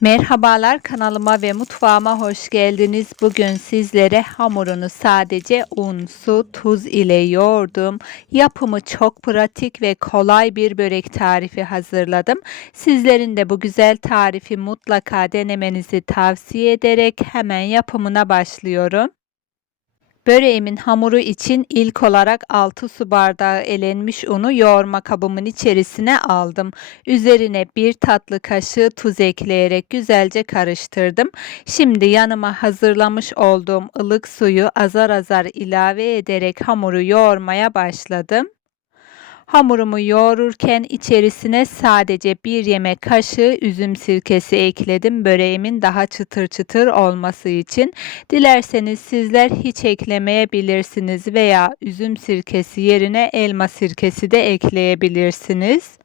Merhabalar kanalıma ve mutfağıma hoş geldiniz. Bugün sizlere hamurunu sadece un, su, tuz ile yoğurdum. Yapımı çok pratik ve kolay bir börek tarifi hazırladım. Sizlerin de bu güzel tarifi mutlaka denemenizi tavsiye ederek hemen yapımına başlıyorum. Böreğimin hamuru için ilk olarak 6 su bardağı elenmiş unu yoğurma kabımın içerisine aldım. Üzerine bir tatlı kaşığı tuz ekleyerek güzelce karıştırdım. Şimdi yanıma hazırlamış olduğum ılık suyu azar azar ilave ederek hamuru yoğurmaya başladım. Hamurumu yoğururken içerisine sadece bir yemek kaşığı üzüm sirkesi ekledim. Böreğimin daha çıtır çıtır olması için. Dilerseniz sizler hiç eklemeyebilirsiniz veya üzüm sirkesi yerine elma sirkesi de ekleyebilirsiniz.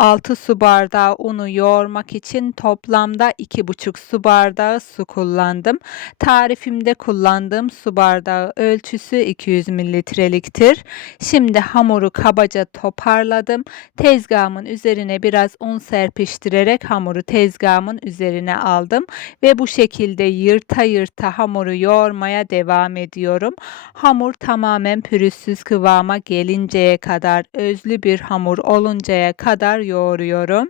6 su bardağı unu yoğurmak için toplamda 2,5 su bardağı su kullandım. Tarifimde kullandığım su bardağı ölçüsü 200 mililitreliktir. Şimdi hamuru kabaca toparladım. Tezgahımın üzerine biraz un serpiştirerek hamuru tezgahımın üzerine aldım ve bu şekilde yırta yırta hamuru yoğurmaya devam ediyorum. Hamur tamamen pürüzsüz kıvama gelinceye kadar, özlü bir hamur oluncaya kadar yoğuruyorum.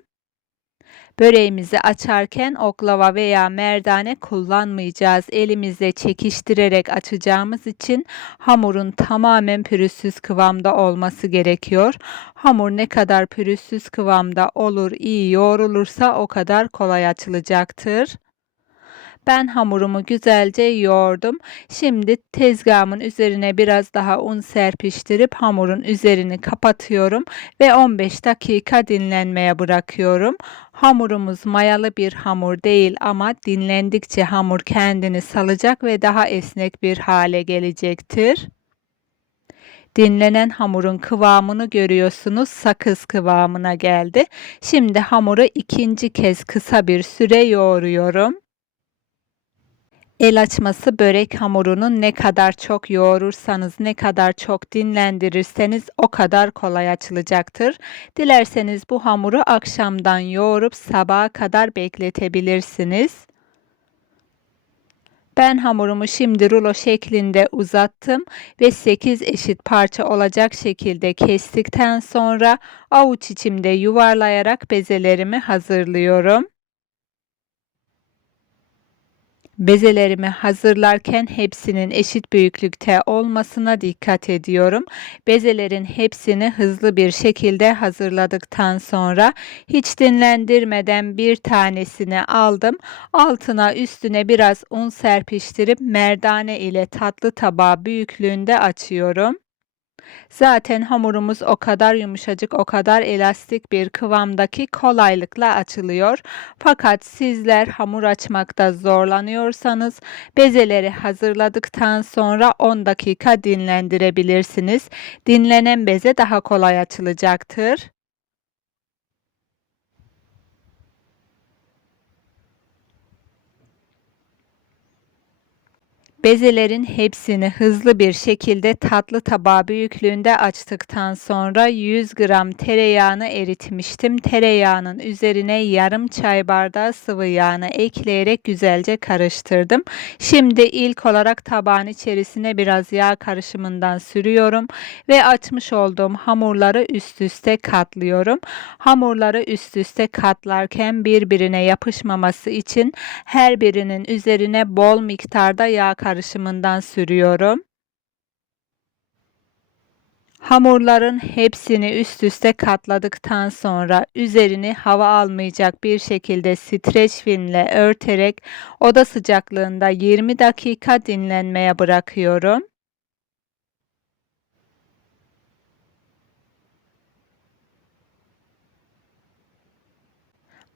Böreğimizi açarken oklava veya merdane kullanmayacağız. Elimizle çekiştirerek açacağımız için hamurun tamamen pürüzsüz kıvamda olması gerekiyor. Hamur ne kadar pürüzsüz kıvamda olur, iyi yoğrulursa o kadar kolay açılacaktır. Ben hamurumu güzelce yoğurdum. Şimdi tezgahımın üzerine biraz daha un serpiştirip hamurun üzerini kapatıyorum ve 15 dakika dinlenmeye bırakıyorum. Hamurumuz mayalı bir hamur değil ama dinlendikçe hamur kendini salacak ve daha esnek bir hale gelecektir. Dinlenen hamurun kıvamını görüyorsunuz. Sakız kıvamına geldi. Şimdi hamuru ikinci kez kısa bir süre yoğuruyorum. El açması börek hamurunu ne kadar çok yoğurursanız, ne kadar çok dinlendirirseniz o kadar kolay açılacaktır. Dilerseniz bu hamuru akşamdan yoğurup sabaha kadar bekletebilirsiniz. Ben hamurumu şimdi rulo şeklinde uzattım ve 8 eşit parça olacak şekilde kestikten sonra avuç içimde yuvarlayarak bezelerimi hazırlıyorum. Bezelerimi hazırlarken hepsinin eşit büyüklükte olmasına dikkat ediyorum. Bezelerin hepsini hızlı bir şekilde hazırladıktan sonra hiç dinlendirmeden bir tanesini aldım. Altına üstüne biraz un serpiştirip merdane ile tatlı tabağı büyüklüğünde açıyorum. Zaten hamurumuz o kadar yumuşacık, o kadar elastik bir kıvamdaki kolaylıkla açılıyor. Fakat sizler hamur açmakta zorlanıyorsanız bezeleri hazırladıktan sonra 10 dakika dinlendirebilirsiniz. Dinlenen beze daha kolay açılacaktır. Bezelerin hepsini hızlı bir şekilde tatlı tabağı büyüklüğünde açtıktan sonra 100 gram tereyağını eritmiştim. Tereyağının üzerine yarım çay bardağı sıvı yağını ekleyerek güzelce karıştırdım. Şimdi ilk olarak tabağın içerisine biraz yağ karışımından sürüyorum ve açmış olduğum hamurları üst üste katlıyorum. Hamurları üst üste katlarken birbirine yapışmaması için her birinin üzerine bol miktarda yağ karıştırıyorum karışımından sürüyorum. Hamurların hepsini üst üste katladıktan sonra üzerini hava almayacak bir şekilde streç filmle örterek oda sıcaklığında 20 dakika dinlenmeye bırakıyorum.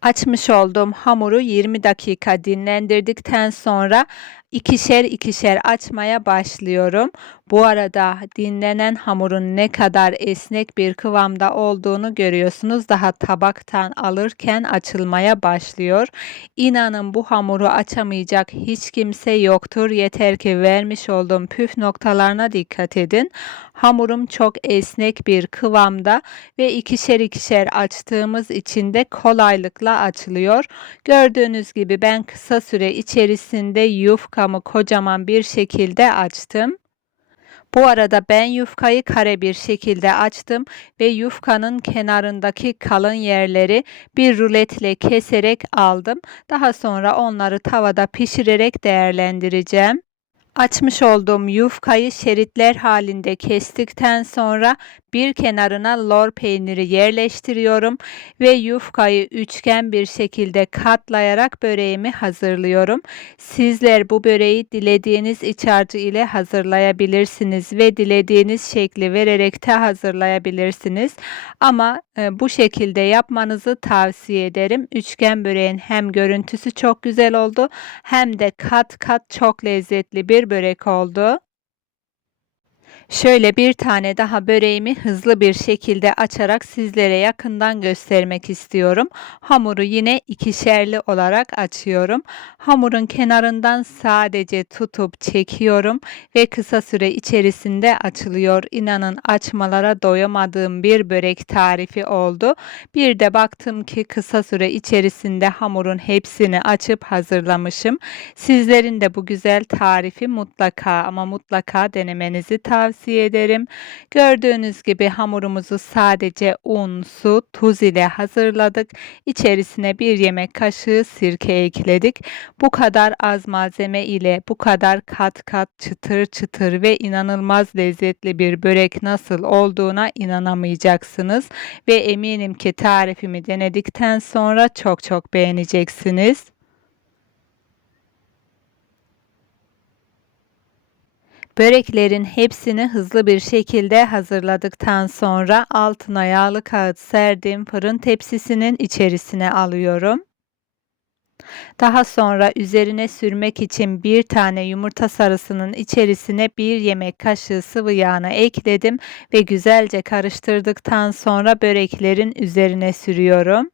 Açmış olduğum hamuru 20 dakika dinlendirdikten sonra ikişer ikişer açmaya başlıyorum. Bu arada dinlenen hamurun ne kadar esnek bir kıvamda olduğunu görüyorsunuz. Daha tabaktan alırken açılmaya başlıyor. İnanın bu hamuru açamayacak hiç kimse yoktur. Yeter ki vermiş olduğum püf noktalarına dikkat edin. Hamurum çok esnek bir kıvamda ve ikişer ikişer açtığımız için de kolaylıkla açılıyor. Gördüğünüz gibi ben kısa süre içerisinde yufkamı kocaman bir şekilde açtım. Bu arada ben yufkayı kare bir şekilde açtım ve yufkanın kenarındaki kalın yerleri bir ruletle keserek aldım. Daha sonra onları tavada pişirerek değerlendireceğim. Açmış olduğum yufkayı şeritler halinde kestikten sonra bir kenarına lor peyniri yerleştiriyorum ve yufkayı üçgen bir şekilde katlayarak böreğimi hazırlıyorum. Sizler bu böreği dilediğiniz iç harcı ile hazırlayabilirsiniz ve dilediğiniz şekli vererek de hazırlayabilirsiniz. Ama e, bu şekilde yapmanızı tavsiye ederim. Üçgen böreğin hem görüntüsü çok güzel oldu hem de kat kat çok lezzetli bir börek oldu. Şöyle bir tane daha böreğimi hızlı bir şekilde açarak sizlere yakından göstermek istiyorum. Hamuru yine ikişerli olarak açıyorum. Hamurun kenarından sadece tutup çekiyorum ve kısa süre içerisinde açılıyor. İnanın açmalara doyamadığım bir börek tarifi oldu. Bir de baktım ki kısa süre içerisinde hamurun hepsini açıp hazırlamışım. Sizlerin de bu güzel tarifi mutlaka ama mutlaka denemenizi tavsiye tavsiye ederim. Gördüğünüz gibi hamurumuzu sadece un, su, tuz ile hazırladık. İçerisine bir yemek kaşığı sirke ekledik. Bu kadar az malzeme ile bu kadar kat kat çıtır çıtır ve inanılmaz lezzetli bir börek nasıl olduğuna inanamayacaksınız ve eminim ki tarifimi denedikten sonra çok çok beğeneceksiniz. Böreklerin hepsini hızlı bir şekilde hazırladıktan sonra altına yağlı kağıt serdiğim fırın tepsisinin içerisine alıyorum. Daha sonra üzerine sürmek için bir tane yumurta sarısının içerisine bir yemek kaşığı sıvı yağını ekledim ve güzelce karıştırdıktan sonra böreklerin üzerine sürüyorum.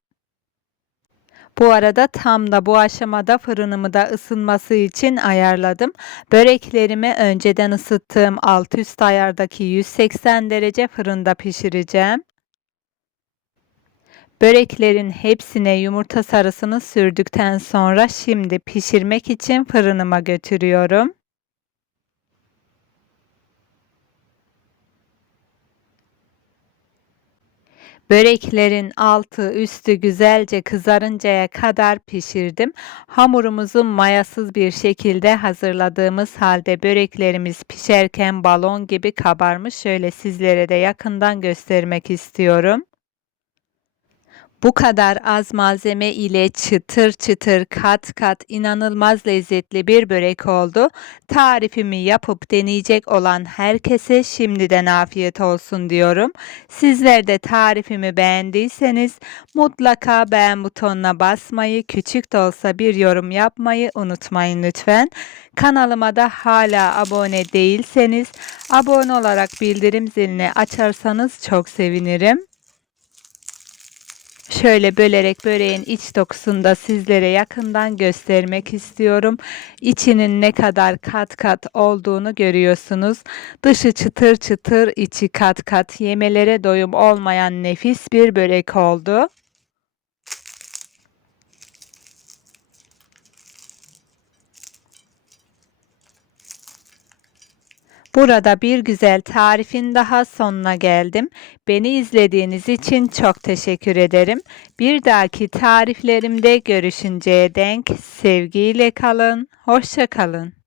Bu arada tam da bu aşamada fırınımı da ısınması için ayarladım. Böreklerimi önceden ısıttığım alt üst ayardaki 180 derece fırında pişireceğim. Böreklerin hepsine yumurta sarısını sürdükten sonra şimdi pişirmek için fırınıma götürüyorum. Böreklerin altı üstü güzelce kızarıncaya kadar pişirdim. Hamurumuzu mayasız bir şekilde hazırladığımız halde böreklerimiz pişerken balon gibi kabarmış. Şöyle sizlere de yakından göstermek istiyorum. Bu kadar az malzeme ile çıtır çıtır kat kat inanılmaz lezzetli bir börek oldu. Tarifimi yapıp deneyecek olan herkese şimdiden afiyet olsun diyorum. Sizler de tarifimi beğendiyseniz mutlaka beğen butonuna basmayı, küçük de olsa bir yorum yapmayı unutmayın lütfen. Kanalıma da hala abone değilseniz abone olarak bildirim zilini açarsanız çok sevinirim. Şöyle bölerek böreğin iç dokusunu da sizlere yakından göstermek istiyorum. İçinin ne kadar kat kat olduğunu görüyorsunuz. Dışı çıtır çıtır, içi kat kat yemelere doyum olmayan nefis bir börek oldu. Burada bir güzel tarifin daha sonuna geldim. Beni izlediğiniz için çok teşekkür ederim. Bir dahaki tariflerimde görüşünceye denk sevgiyle kalın, hoşça kalın.